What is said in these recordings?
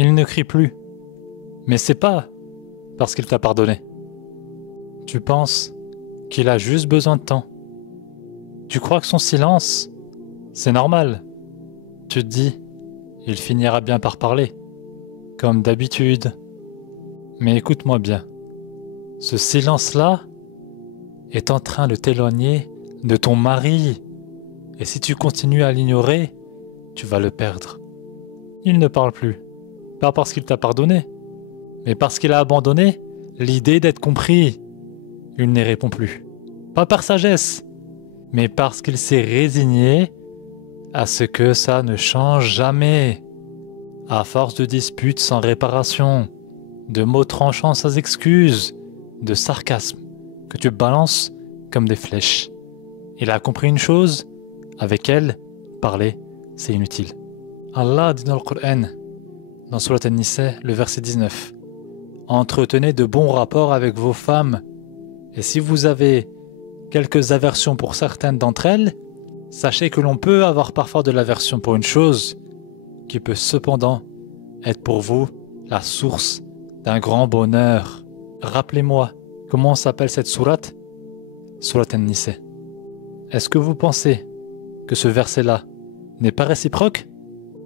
Il ne crie plus. Mais c'est pas parce qu'il t'a pardonné. Tu penses qu'il a juste besoin de temps. Tu crois que son silence, c'est normal. Tu te dis, il finira bien par parler, comme d'habitude. Mais écoute-moi bien. Ce silence-là est en train de t'éloigner de ton mari. Et si tu continues à l'ignorer, tu vas le perdre. Il ne parle plus. Pas parce qu'il t'a pardonné, mais parce qu'il a abandonné l'idée d'être compris. Il n'y répond plus. Pas par sagesse, mais parce qu'il s'est résigné à ce que ça ne change jamais. À force de disputes sans réparation, de mots tranchants sans excuses, de sarcasme que tu balances comme des flèches. Il a compris une chose, avec elle, parler, c'est inutile. Allah dit dans le Coran, dans Surat An-Nisa, le verset 19, « Entretenez de bons rapports avec vos femmes, et si vous avez quelques aversions pour certaines d'entre elles, sachez que l'on peut avoir parfois de l'aversion pour une chose qui peut cependant être pour vous la source d'un grand bonheur. » Rappelez-moi, comment s'appelle cette sourate? Surat An-Nisa. Est-ce que vous pensez que ce verset-là n'est pas réciproque?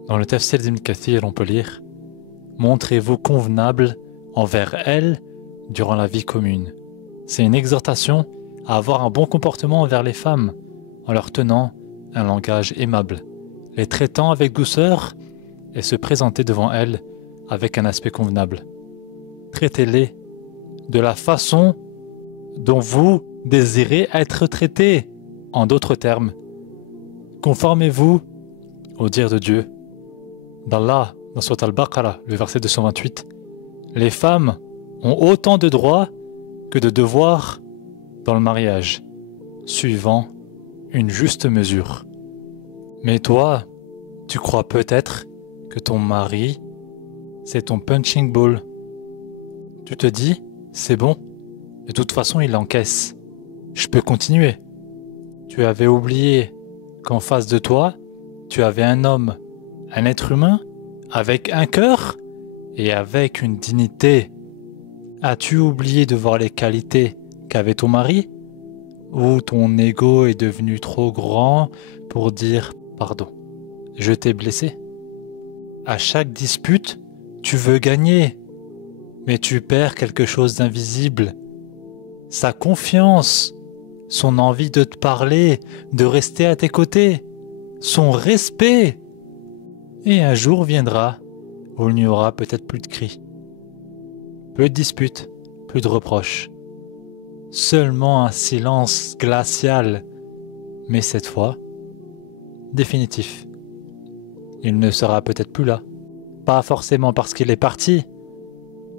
Dans le Tafsir d'Ibn Kathir, on peut lire « Montrez-vous convenable envers elle durant la vie commune. » C'est une exhortation à avoir un bon comportement envers les femmes, en leur tenant un langage aimable, les traitant avec douceur et se présenter devant elles avec un aspect convenable. Traitez-les de la façon dont vous désirez être traités. En d'autres termes, conformez-vous au dire de Dieu. D'Allah, dans Surat Al-Baqarah, le verset 228, les femmes ont autant de droits que de devoirs dans le mariage, suivant une juste mesure. Mais toi, tu crois peut-être que ton mari, c'est ton punching ball. Tu te dis, c'est bon, de toute façon il encaisse. Je peux continuer. Tu avais oublié qu'en face de toi, tu avais un homme, un être humain, avec un cœur et avec une dignité. As-tu oublié de voir les qualités qu'avait ton mari? Ou ton ego est devenu trop grand pour dire pardon? Je t'ai blessé. À chaque dispute, tu veux gagner, mais tu perds quelque chose d'invisible. Sa confiance, son envie de te parler, de rester à tes côtés, son respect. Et un jour viendra où il n'y aura peut-être plus de cris, plus de disputes, plus de reproches. Seulement un silence glacial, mais cette fois, définitif. Il ne sera peut-être plus là, pas forcément parce qu'il est parti,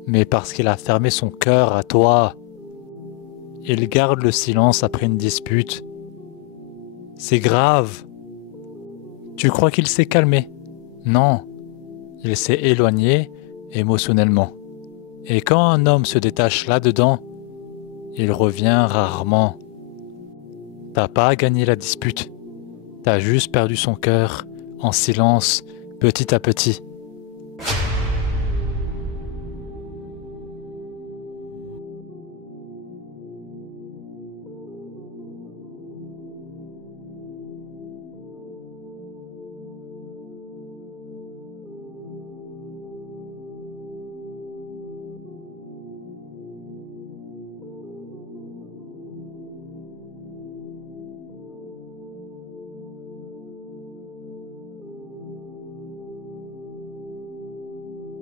mais parce qu'il a fermé son cœur à toi. Il garde le silence après une dispute. C'est grave. Tu crois qu'il s'est calmé? Non, il s'est éloigné émotionnellement. Et quand un homme se détache là-dedans, il revient rarement. T'as pas gagné la dispute, t'as juste perdu son cœur en silence, petit à petit.